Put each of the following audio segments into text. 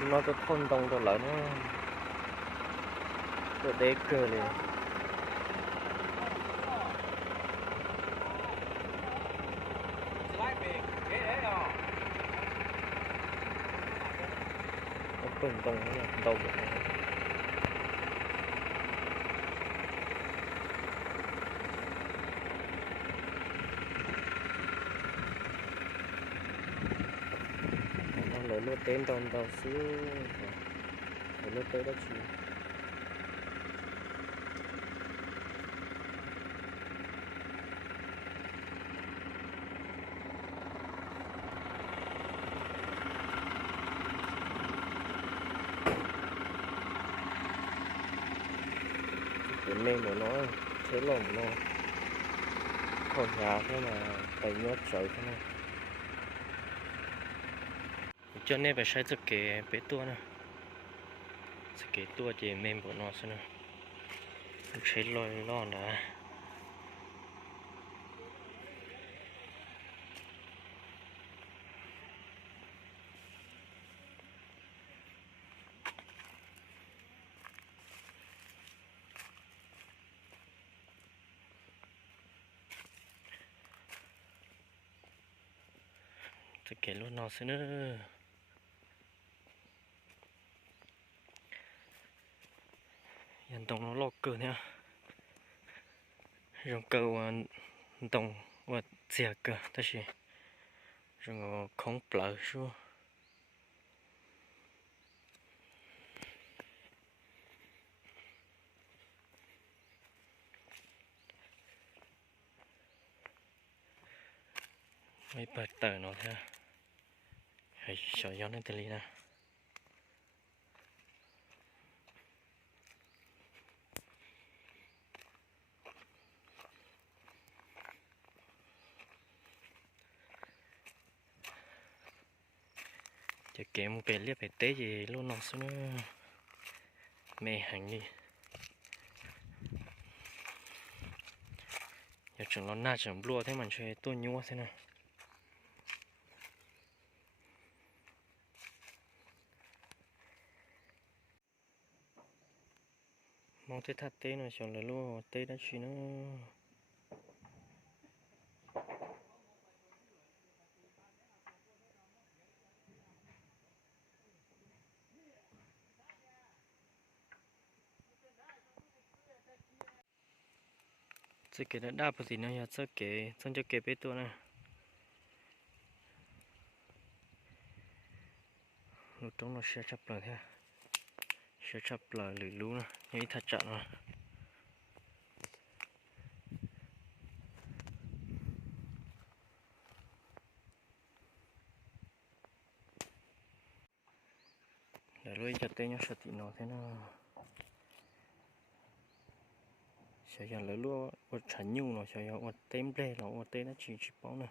nó cho thôn đông cho lỡ nó cho đế cơ liền nó bừng đông nó đông được nó lấy lúa tên đông đầu xíu lấy lúa tên đó chứ cái nên của nó thế lồng nó còn nhà thế mà tay nhót trời thế này cho nên phải sai cái bé tua nè cái tua thì mềm của nó xem nè chế lôi lo nè cái luôn nó xem nữa hiện tổng nó lo cơ nha rồi cơ tổng và xẻ cơ ta chỉ rồi không bự số mấy bật tờ nó thế hay sợ gió lên tali nè chỉ kém về liếc về té gì luôn nó xuống nó mê hành đi giờ chúng nó na chẳng lúa thế mà chơi tôi nhua thế nào mong thấy thắt té nó chọn là lúa té đã chỉ nó sẽ cái đã đáp thì nó giờ sẽ cái xong cho cái bé tôi nè lúc trong nó sẽ chập lại thế sẽ chập lại lưỡi lú nè như thật chặt rồi để lui cho tên nó sẽ tị nó thế nó sẽ giờ lấy lúa ở chắn nhung nó sẽ ở tên đây là ở tên nó chỉ bóng này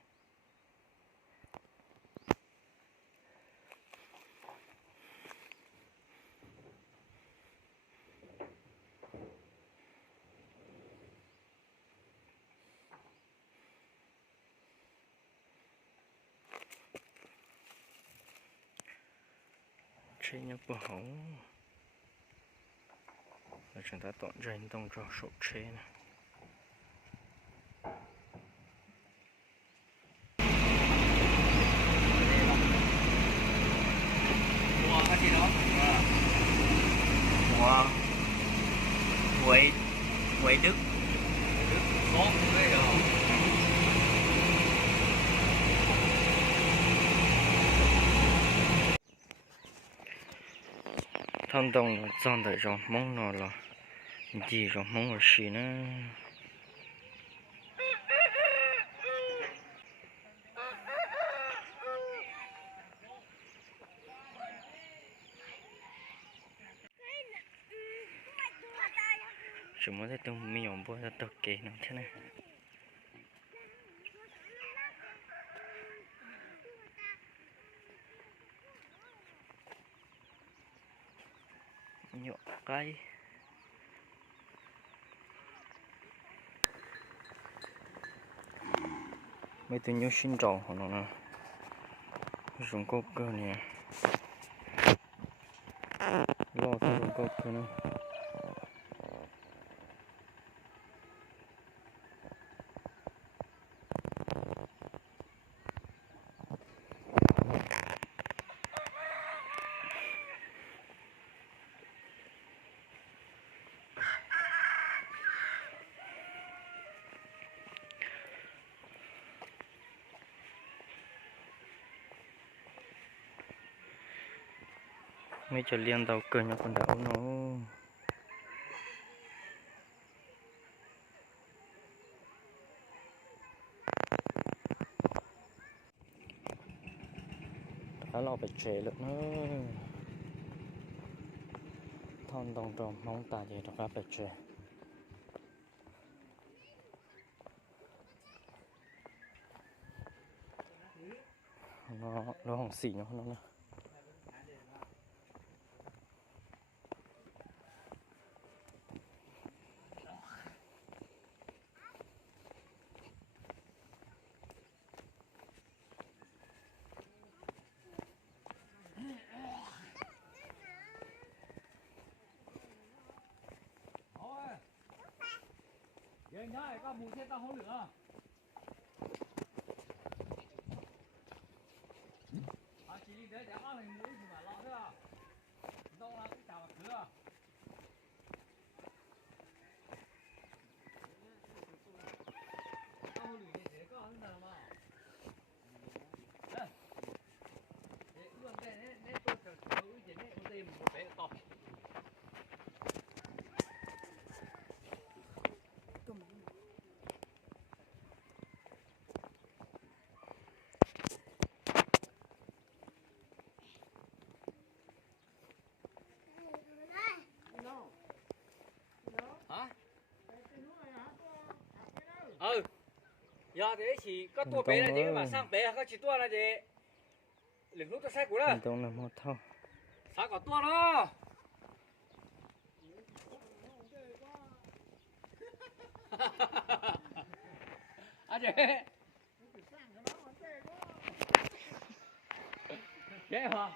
trên nhóc bờ hỏng là chúng ta tận rèn tông cho sổ chế này wow quậy quậy đức có cái rồi thằng đồng nó chọn để rồi mong nó là gì rồi mong là gì nữa chúng mới tôi mình nhổm bôi ra tập kể nó thế này nhọ cái mấy tôi nhớ xin trầu của nó nè dùng cô cơ nè lo theo đồng cột rồi nè. Mấy chỗ liên tàu cờ nhau con đảo nó đã lo phải trẻ lực nữa thon đồng tròn mong tả gì đó phải trẻ nó hỏng xỉ nó nè. Giờ nhá, có mù xe tao không nữa. Chỉ đi để ăn hình mũi thì mà lọ thế à? Đâu là cái chảo cửa. Tao không được để có ăn nào mà. Đây. Để luôn đây nè tôi chờ mũi chỉ nè tôi tìm một bé to. Hả? Ừ. Giờ thế chỉ có tua bé là gì mà sang bé có chỉ tua là gì? Lừng lúc tôi sai của đó. Tông là một thau. Sao có tua đó? À chị. Dễ hả?